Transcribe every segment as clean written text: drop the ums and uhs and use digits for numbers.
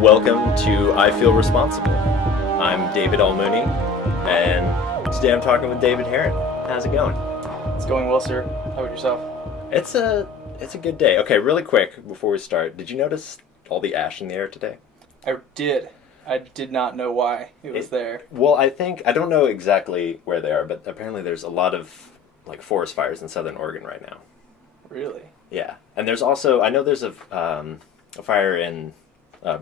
Welcome to I Feel Responsible. I'm David Mooney, and today I'm talking with David Herron. How's it going? It's going well, sir. How about yourself? It's a good day. Okay, really quick before we start, did you notice all the ash in the air today? I did. I did not know why it was there. Well, I don't know exactly where they are, but apparently there's a lot of forest fires in southern Oregon right now. Really? Yeah, and there's also, I know there's a fire in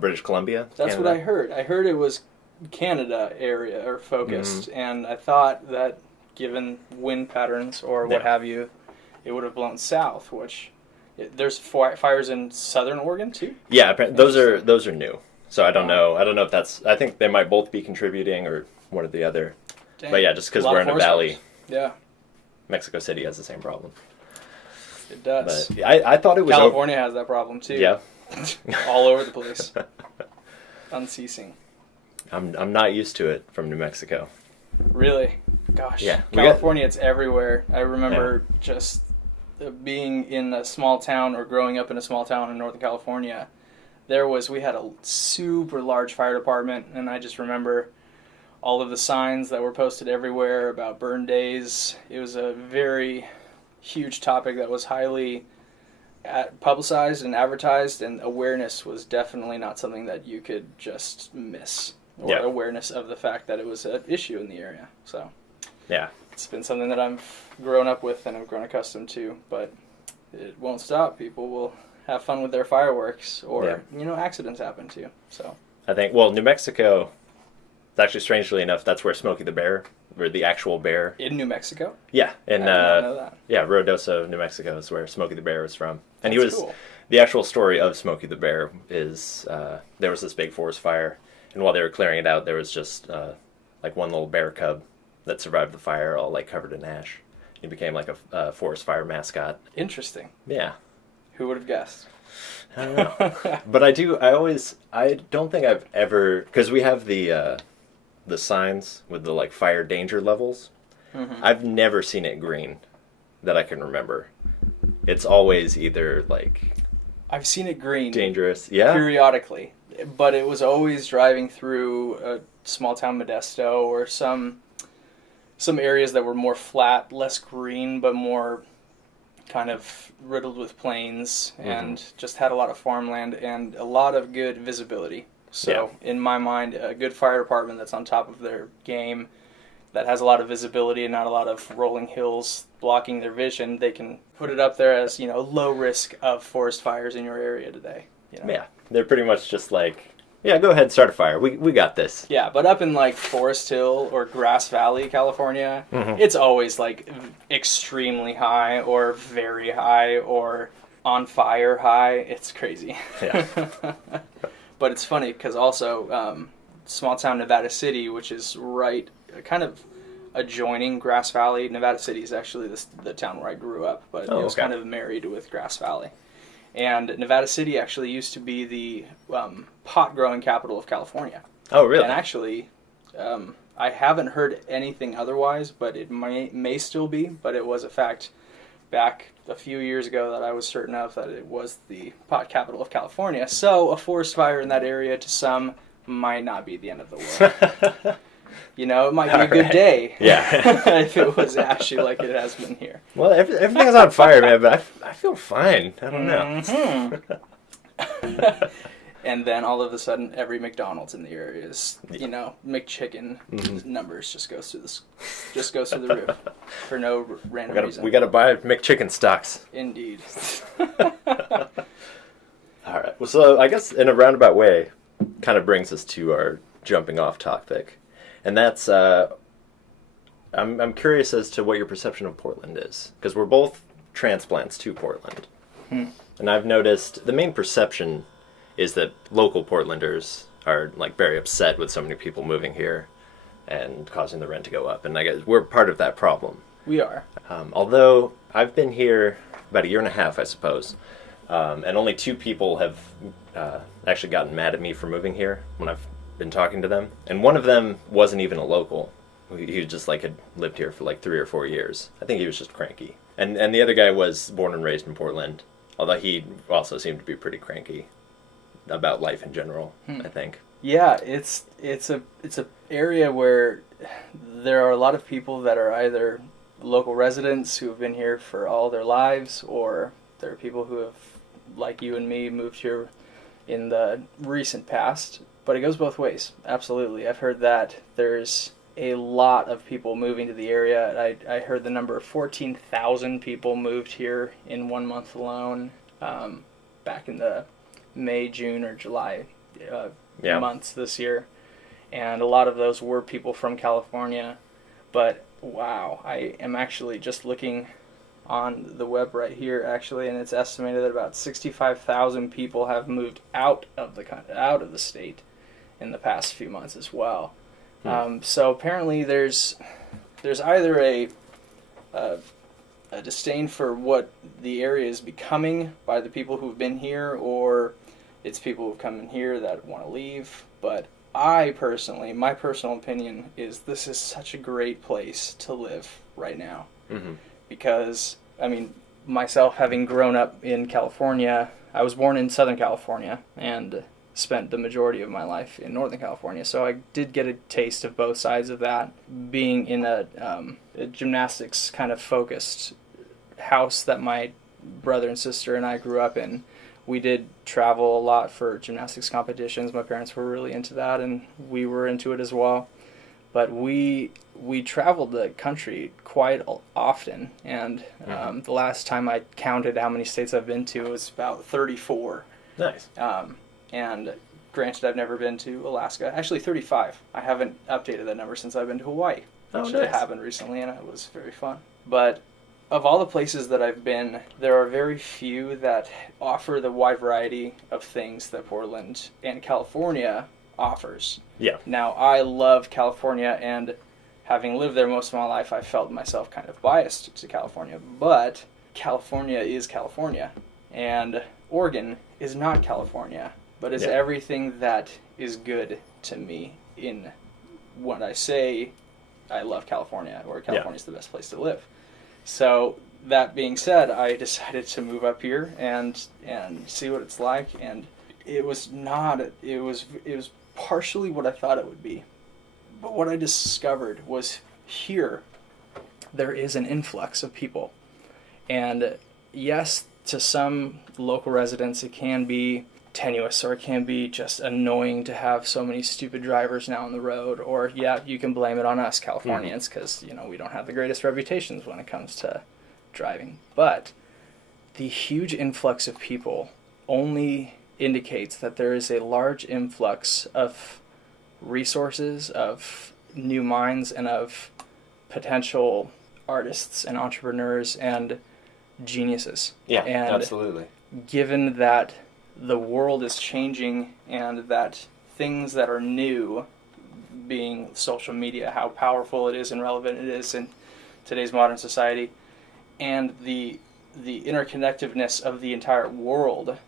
British Columbia. That's Canada. what I heard. I heard it was Canada area or focused, and I thought that given wind patterns or what have you, it would have blown south. Which there's fires in southern Oregon too. Yeah, those are new. So I don't know. I don't know if that's. I think they might both be contributing or one or the other. Dang. But yeah, just because we're in a valley. Fires. Yeah. Mexico City has the same problem. It does. But I thought it was California has that problem too. Yeah. All over the place. Unceasing. I'm not used to it from New Mexico. Really? Gosh. Yeah. California, it's everywhere. I remember just being in a small town or growing up in a small town in Northern California. We had a super large fire department, and I just remember all of the signs that were posted everywhere about burn days. It was a very huge topic that was highly publicized and advertised, and awareness was definitely not something that you could just miss, or awareness of the fact that it was an issue in the area. So yeah, it's been something that I've grown up with and I've grown accustomed to, but it won't stop. People will have fun with their fireworks, or accidents happen too. So I think New Mexico, actually strangely enough, that's where Smokey the Bear, or the actual bear. In New Mexico? Yeah, I did not know that. Yeah, Ruidoso, New Mexico is where Smokey the Bear was from. And That's cool. The actual story of Smokey the Bear is there was this big forest fire, and while they were clearing it out, there was just one little bear cub that survived the fire, all covered in ash. He became like a forest fire mascot. Interesting. Yeah. Who would have guessed? I don't know. But I don't think I've ever, because we have the signs with the fire danger levels. Mm-hmm. I've never seen it green that I can remember. It's always either I've seen it green dangerous, periodically, but it was always driving through a small town Modesto or some areas that were more flat, less green, but more kind of riddled with plains, and just had a lot of farmland and a lot of good visibility. So in my mind, a good fire department that's on top of their game, that has a lot of visibility and not a lot of rolling hills blocking their vision, they can put it up there as, low risk of forest fires in your area today. Yeah, they're pretty much just go ahead, start a fire. We got this. Yeah, but up in Forest Hill or Grass Valley, California, it's always extremely high or very high or on fire high. It's crazy. Yeah. But it's funny because also small town Nevada City, which is right kind of adjoining Grass Valley. Nevada City is actually the town where I grew up, but it was kind of married with Grass Valley. And Nevada City actually used to be the pot growing capital of California. Oh, really? And actually, I haven't heard anything otherwise, but it may still be. But it was a fact back a few years ago that I was certain of, that it was the pot capital of California. So a forest fire in that area to some might not be the end of the world. It might be a good day. Yeah. If it was ashy like it has been here. Well, everything's on fire, man, but I feel fine. I don't know. And then all of a sudden, every McDonald's in the area is, McChicken numbers just goes through the roof for no random reason. We got to buy McChicken stocks. Indeed. All right. Well, so I guess in a roundabout way, kind of brings us to our jumping off topic, and that's I'm curious as to what your perception of Portland is, because we're both transplants to Portland, and I've noticed the main perception is that local Portlanders are very upset with so many people moving here and causing the rent to go up, and I guess we're part of that problem. We are. Although I've been here about a year and a half, I suppose, and only 2 people have actually gotten mad at me for moving here when I've been talking to them, and one of them wasn't even a local. He just had lived here for 3 or 4 years. I think he was just cranky, and the other guy was born and raised in Portland, although he also seemed to be pretty cranky. about life in general, I think. Yeah, it's a area where there are a lot of people that are either local residents who have been here for all their lives, or there are people who have, like you and me, moved here in the recent past. But it goes both ways, absolutely. I've heard that there's a lot of people moving to the area. I heard the number of 14,000 people moved here in 1 month alone, back in the May, June, or July months this year. And a lot of those were people from California. But wow, I am actually just looking on the web right here, actually, and it's estimated that about 65,000 people have moved out of the state in the past few months as well. So apparently there's either a disdain for what the area is becoming by the people who've been here, or it's people who've come in here that want to leave. But my personal opinion is this is such a great place to live right now. Because, I mean, myself having grown up in California, I was born in Southern California and spent the majority of my life in Northern California, so I did get a taste of both sides of that. Being in a gymnastics kind of focused house that my brother and sister and I grew up in, we did travel a lot for gymnastics competitions. My parents were really into that, and we were into it as well. But we traveled the country quite often, and the last time I counted how many states I've been to, it was about 34. Nice. And granted, I've never been to Alaska. Actually, 35. I haven't updated that number since I've been to Hawaii, which nice. happened recently, and it was very fun. But of all the places that I've been, there are very few that offer the wide variety of things that Portland and California offers. Yeah. Now, I love California, and having lived there most of my life, I felt myself kind of biased to California. But California is California, and Oregon is not California, but is everything that is good to me in when I say I love California, or California is the best place to live. So that being said, I decided to move up here and see what it's like, and it was partially what I thought it would be. But what I discovered was here there is an influx of people. And yes, to some local residents it can be tenuous, or it can be just annoying to have so many stupid drivers now on the road, or you can blame it on us Californians because we don't have the greatest reputations when it comes to driving. But the huge influx of people only indicates that there is a large influx of resources, of new minds, and of potential artists and entrepreneurs and geniuses. Yeah, and absolutely. Given that the world is changing, and that things that are new, being social media, how powerful it is and relevant it is in today's modern society, and the interconnectedness of the entire world,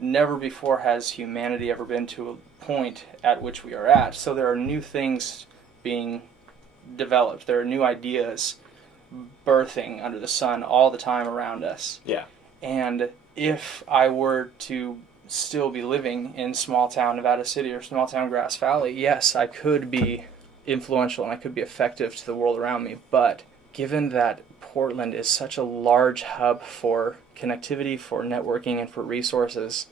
never before has humanity ever been to a point at which we are at. So there are new things being developed. There are new ideas birthing under the sun all the time around us. Yeah. And if I were to still be living in small town Nevada City or small town Grass Valley, yes, I could be influential and I could be effective to the world around me. But given that Portland is such a large hub for connectivity, for networking, and for resources,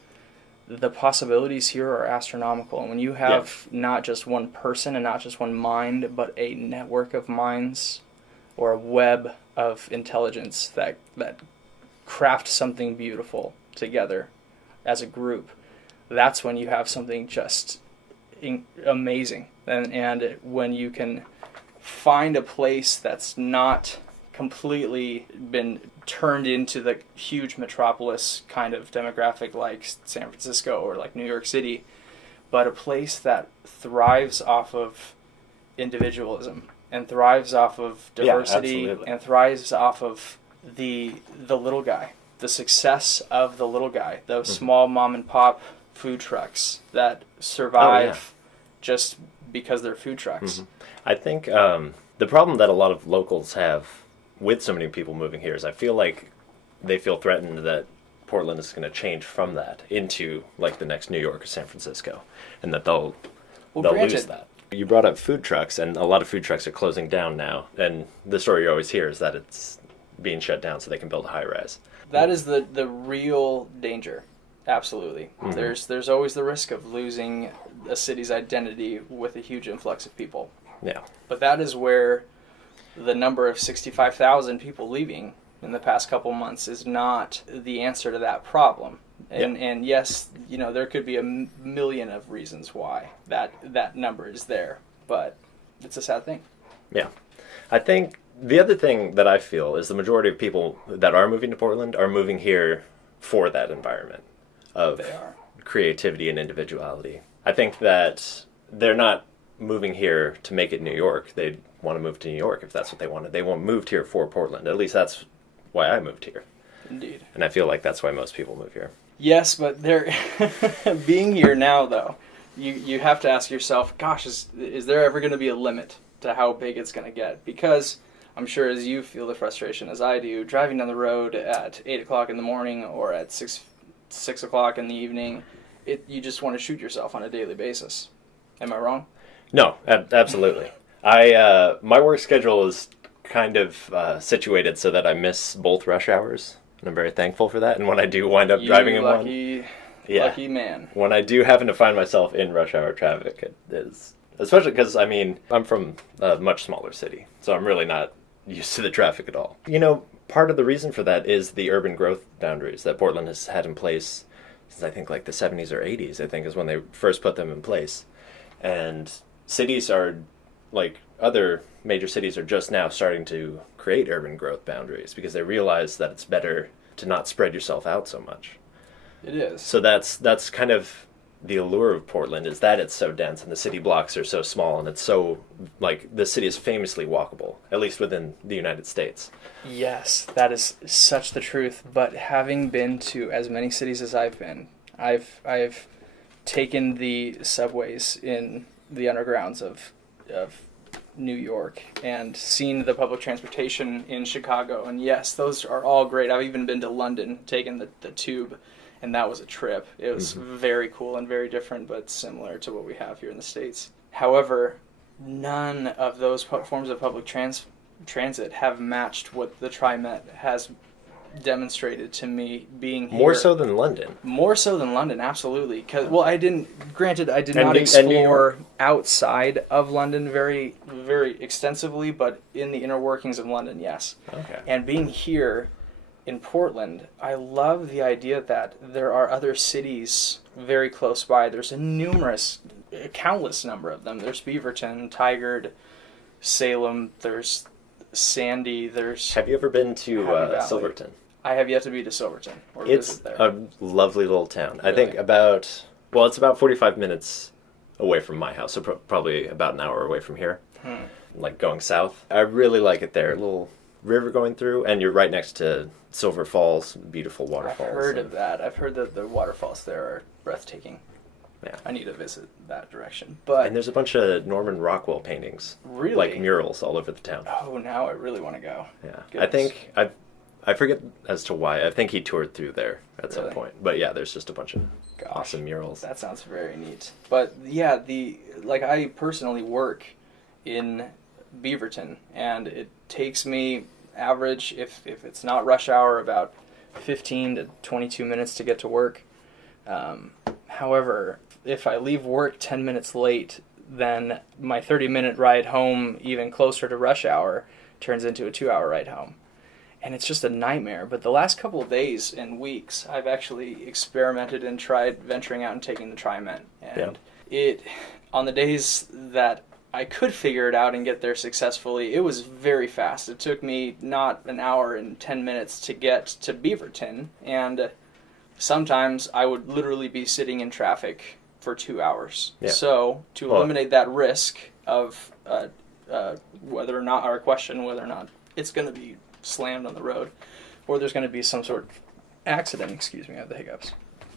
the possibilities here are astronomical. And when you have not just one person and not just one mind, but a network of minds or a web of intelligence that craft something beautiful together as a group, that's when you have something just amazing. And when you can find a place that's not completely been turned into the huge metropolis kind of demographic like San Francisco or like New York City, but a place that thrives off of individualism and thrives off of diversity and thrives off of the little guy, the success of the little guy, those small mom and pop food trucks that survive just because they're food trucks. I think the problem that a lot of locals have with so many people moving here is I feel like they feel threatened that Portland is going to change from that into like the next New York or San Francisco, and that they'll lose that. You brought up food trucks, and a lot of food trucks are closing down now. And the story you always hear is that it's being shut down so they can build a high rise. That is the real danger. Absolutely. Mm-hmm. There's always the risk of losing a city's identity with a huge influx of people. Yeah. But that is where the number of 65,000 people leaving in the past couple months is not the answer to that problem. And yes, there could be a million of reasons why that number is there, but it's a sad thing. Yeah. I think the other thing that I feel is the majority of people that are moving to Portland are moving here for that environment of creativity and individuality. I think that they're not moving here to make it New York. They want to move to New York if that's what they wanted. They won't move here for Portland. At least that's why I moved here. Indeed. And I feel like that's why most people move here. Yes, but they're being here now, though, you have to ask yourself, gosh, is there ever going to be a limit to how big it's going to get? Because I'm sure as you feel the frustration as I do, driving down the road at 8 o'clock in the morning or at 6 o'clock in the evening, you just want to shoot yourself on a daily basis. Am I wrong? No, absolutely. My work schedule is kind of situated so that I miss both rush hours. And I'm very thankful for that. And when I do wind up driving in one... Lucky man. When I do happen to find myself in rush hour traffic, it is... Especially because, I'm from a much smaller city. So I'm really not used to the traffic at all. Part of the reason for that is the urban growth boundaries that Portland has had in place since I think like the 70s or 80s, I think is when they first put them in place. And cities are, like other major cities, are just now starting to create urban growth boundaries because they realize that it's better to not spread yourself out so much. It is. So that's kind of the allure of Portland, is that it's so dense and the city blocks are so small and it's so, like, the city is famously walkable, at least within the United States. Yes, that is such the truth. But having been to as many cities as I've been, I've taken the subways in the undergrounds of New York and seen the public transportation in Chicago, and yes, those are all great. I've even been to London, taken the tube, and that was a trip. It was very cool and very different, but similar to what we have here in the States. However, none of those forms of public transit have matched what the TriMet has demonstrated to me being here. More so than London. More so than London, absolutely. I did not explore outside of London very, very extensively, but in the inner workings of London, yes. Okay. And being here in Portland, I love the idea that there are other cities very close by. There's a countless number of them. There's Beaverton, Tigard, Salem, there's Sandy, there's... Have you ever been to Silverton? I have yet to be to Silverton or it's visit there. A lovely little town. Really? I think it's about 45 minutes away from my house, so probably about an hour away from here, like going south. I really like it there. A little river going through, and you're right next to Silver Falls, beautiful waterfalls. I've heard of that. I've heard that the waterfalls there are breathtaking. Yeah. I need to visit that direction. And there's a bunch of Norman Rockwell paintings. Really? Like murals all over the town. Oh, now I really want to go. Yeah. Goodness. I think, I forget as to why. I think he toured through there at some point. But yeah, there's just a bunch of awesome murals. That sounds very neat. But yeah, I personally work in Beaverton, and it takes me average, if it's not rush hour, about 15 to 22 minutes to get to work. However, if I leave work 10 minutes late, then my 30-minute ride home, even closer to rush hour, turns into a 2-hour ride home. And it's just a nightmare. But the last couple of days and weeks, I've actually experimented and tried venturing out and taking the TriMet. And on the days that I could figure it out and get there successfully, it was very fast. It took me not an hour and 10 minutes to get to Beaverton, and sometimes I would literally be sitting in traffic for 2 hours. Yeah. So to eliminate that risk of whether or not it's going to be slammed on the road, or there's going to be some sort of accident. Excuse me, I have the hiccups.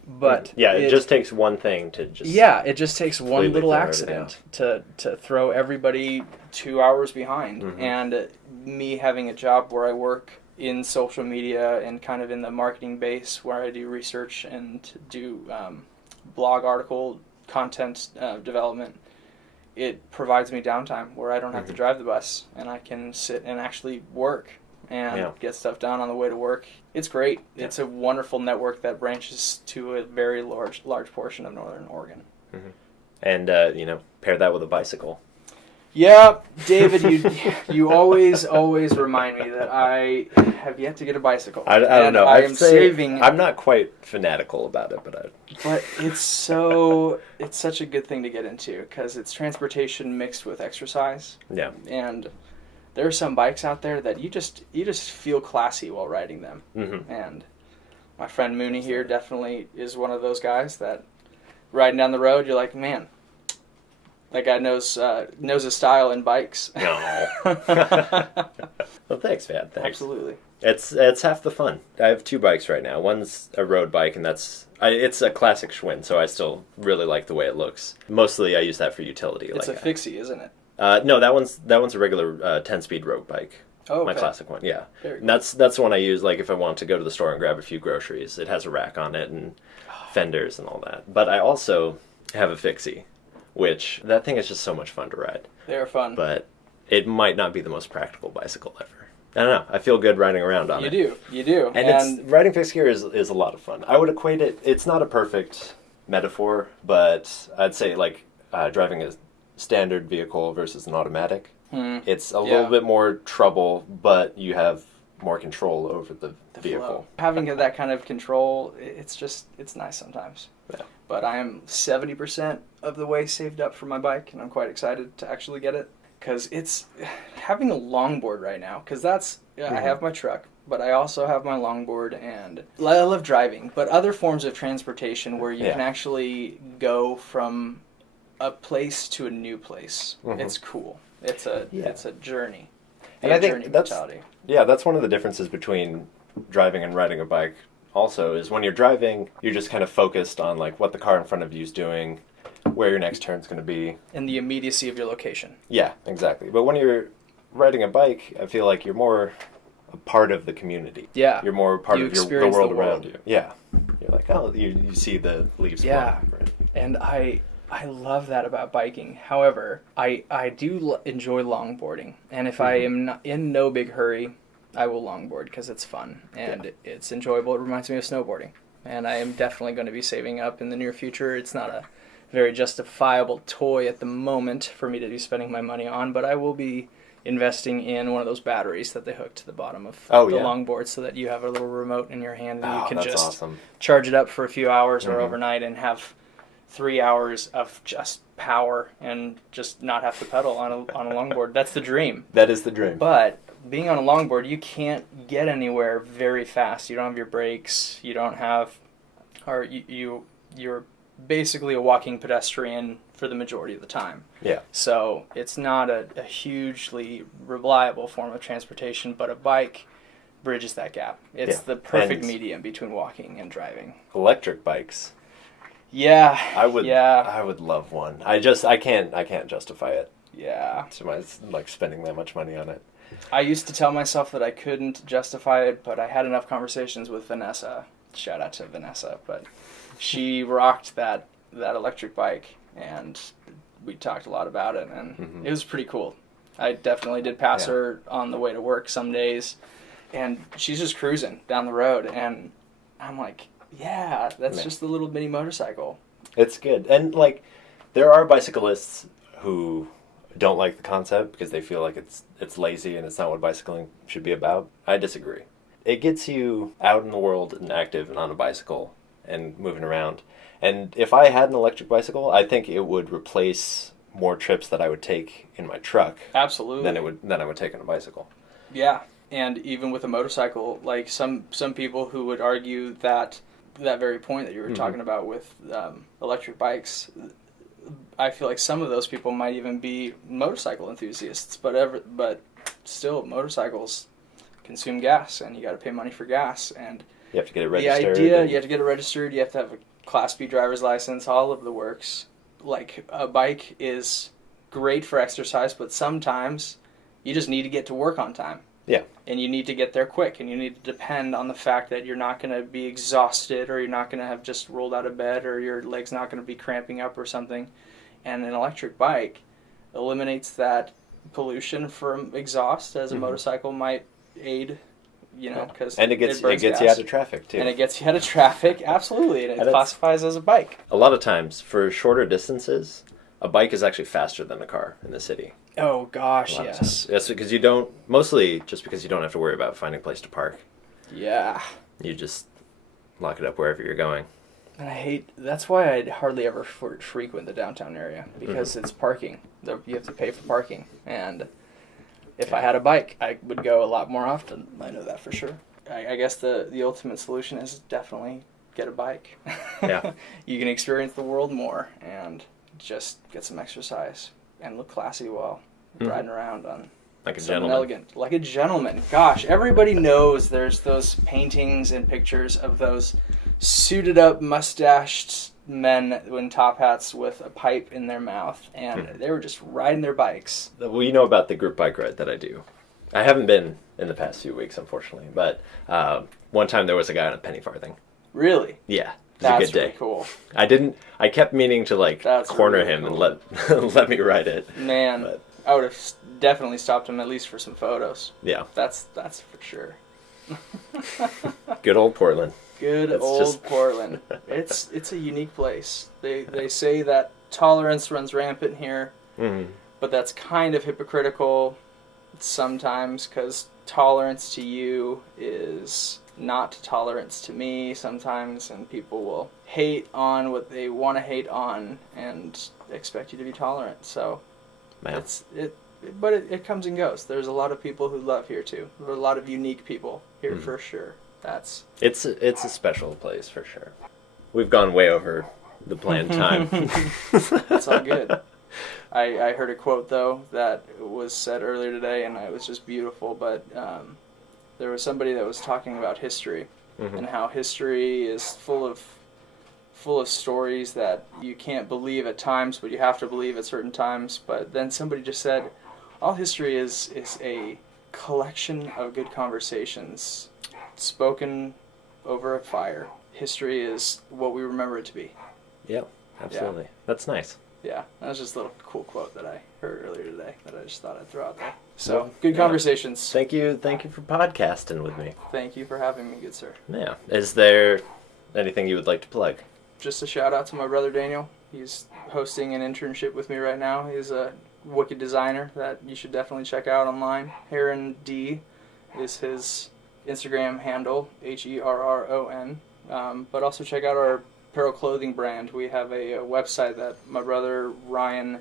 But it just takes one thing to just... Yeah, it just takes one little accident to throw everybody 2 hours behind. Mm-hmm. And me having a job where I work in social media and kind of in the marketing base where I do research and do blog article content development, it provides me downtime where I don't have to drive the bus and I can sit and actually work and get stuff done on the way to work. It's great. Yeah. It's a wonderful network that branches to a very large portion of Northern Oregon. Mm-hmm. And, pair that with a bicycle. Yeah, David, you always remind me that I have yet to get a bicycle. I don't know. I am saving. I'm not quite fanatical about it, but it's such a good thing to get into because it's transportation mixed with exercise. Yeah. And there are some bikes out there that you just feel classy while riding them. Mm-hmm. And my friend Mooney here definitely is one of those guys that riding down the road, you're like, man, that guy knows his style in bikes. No. Well, thanks, man. Thanks. Absolutely. It's half the fun. I have 2 bikes right now. One's a road bike, and it's a classic Schwinn, so I still really like the way it looks. Mostly, I use that for utility. It's a fixie, isn't it? No, that one's a regular 10-speed road bike. Oh, okay. My classic one, yeah. Very And that's the one I use, like if I want to go to the store and grab a few groceries. It has a rack on it and fenders and all that. But I also have a fixie, which that thing is just so much fun to ride. They are fun. But it might not be the most practical bicycle ever. I don't know. I feel good riding around on it. You do. And riding fixed gear is a lot of fun. I would equate it. It's not a perfect metaphor, but I'd say like driving a standard vehicle versus an automatic. It's a little bit more trouble, but you have more control over the vehicle. Flow. Having that kind of control, it's nice sometimes. Yeah. But I am 70% of the way saved up for my bike, and I'm quite excited to actually get it. Because it's having a longboard right now, because I have my truck, but I also have my longboard, and I love driving. But other forms of transportation where you can actually go from a place to a new place, it's cool. It's a journey. And I think that's one of the differences between driving and riding a bike also is when you're driving, you're just kind of focused on like what the car in front of you is doing, where your next turn's going to be. And the immediacy of your location. Yeah, exactly. But when you're riding a bike, I feel like you're more a part of the community. Yeah. You're more part of the world around you. Yeah. You're like, oh, you see the leaves flying. Right? And I love that about biking. However, I do enjoy longboarding. And if I am not in no big hurry, I will longboard because it's fun and it's enjoyable. It reminds me of snowboarding. And I am definitely going to be saving up in the near future. It's not a very justifiable toy at the moment for me to be spending my money on, but I will be investing in one of those batteries that they hook to the bottom of the longboard so that you have a little remote in your hand and you can just charge it up for a few hours or overnight and have 3 hours of just power and just not have to pedal on a longboard. That's the dream. That is the dream. But being on a longboard, you can't get anywhere very fast. You don't have your brakes. You don't have, or you're basically a walking pedestrian for the majority of the time. Yeah. So it's not a hugely reliable form of transportation, but a bike bridges that gap. It's the perfect medium between walking and driving. Electric bikes. Yeah. I would love one. I can't justify it. Yeah. So it's like spending that much money on it. I used to tell myself that I couldn't justify it, but I had enough conversations with Vanessa. Shout out to Vanessa, but she rocked that electric bike, and we talked a lot about it, and it was pretty cool. I definitely did pass her on the way to work some days, and she's just cruising down the road, and I'm like, yeah, that's just a little mini motorcycle. It's good. And, like, there are bicyclists who don't like the concept because they feel like it's lazy and it's not what bicycling should be about. I disagree. It gets you out in the world and active and on a bicycle and moving around. And if I had an electric bicycle, I think it would replace more trips that I would take in my truck. Absolutely. Than I would take on a bicycle. Yeah. And even with a motorcycle, like some people who would argue that very point that you were talking about with electric bikes, I feel like some of those people might even be motorcycle enthusiasts, but still motorcycles consume gas, and you got to pay money for gas, and you have to get it registered. You have to get it registered. You have to have a Class B driver's license. All of the works. Like a bike is great for exercise, but sometimes you just need to get to work on time. Yeah. And you need to get there quick, and you need to depend on the fact that you're not going to be exhausted, or you're not going to have just rolled out of bed, or your leg's not going to be cramping up or something. And an electric bike eliminates that pollution from exhaust, as a motorcycle might aid, because and it gets you gas. out of traffic too. And it gets you out of traffic, absolutely, and it classifies as a bike. A lot of times, for shorter distances, a bike is actually faster than a car in the city. Oh gosh, yes. That's because you don't, mostly just because you don't have to worry about finding a place to park. Yeah. You just lock it up wherever you're going. And that's why I hardly ever frequent the downtown area, because it's parking. You have to pay for parking. And if I had a bike, I would go a lot more often. I know that for sure. I guess the ultimate solution is definitely get a bike. Yeah. You can experience the world more and just get some exercise and look classy while riding around on like a something gentleman. elegant. Like a gentleman. Gosh, everybody knows there's those paintings and pictures of those suited up, mustached men in top hats with a pipe in their mouth, and they were just riding their bikes. Well, you know about the group bike ride that I do. I haven't been in the past few weeks, unfortunately, but one time there was a guy on a penny farthing. Really? Yeah. It was a good day. Really cool. I kept meaning to corner really him cool. and let me ride it. Man, But, I would have definitely stopped him at least for some photos. yeah. That's for sure. Good old Portland. Good It's old just- Portland. It's a unique place. They say that tolerance runs rampant here, but that's kind of hypocritical sometimes, because tolerance to you is not tolerance to me sometimes, and people will hate on what they want to hate on and expect you to be tolerant. So Man. but it comes and goes. There's a lot of people who love here too. There are a lot of unique people here for sure. It's a special place for sure. We've gone way over the planned time. It's all good. I heard a quote, though, that was said earlier today, and it was just beautiful, but there was somebody that was talking about history and how history is full of stories that you can't believe at times, but you have to believe at certain times. But then somebody just said, all history is a collection of good conversations spoken over a fire. History is what we remember it to be. Yeah, absolutely. That's nice. Yeah, that was just a little cool quote that I heard earlier today that I just thought I'd throw out there. So, good conversations. Thank you for podcasting with me. Thank you for having me, good sir. Yeah. Is there anything you would like to plug? Just a shout out to my brother Daniel. He's hosting an internship with me right now. He's a wicked designer that you should definitely check out online. Herron D is his Instagram handle, Herron. But also check out our apparel clothing brand. We have a website that my brother Ryan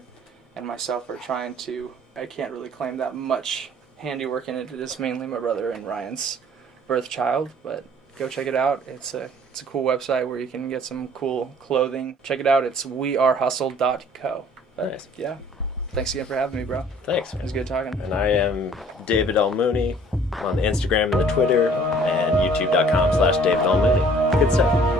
and myself are trying to. I can't really claim that much handiwork in it. It is mainly my brother and Ryan's birth child, but go check it out. It's a cool website where you can get some cool clothing. Check it out. It's wearehustle.co. Nice. Yeah. Thanks again for having me, bro. Thanks. It was good talking. And I am David L. Mooney on the Instagram and the Twitter and youtube.com/DavidLMooney. Good stuff.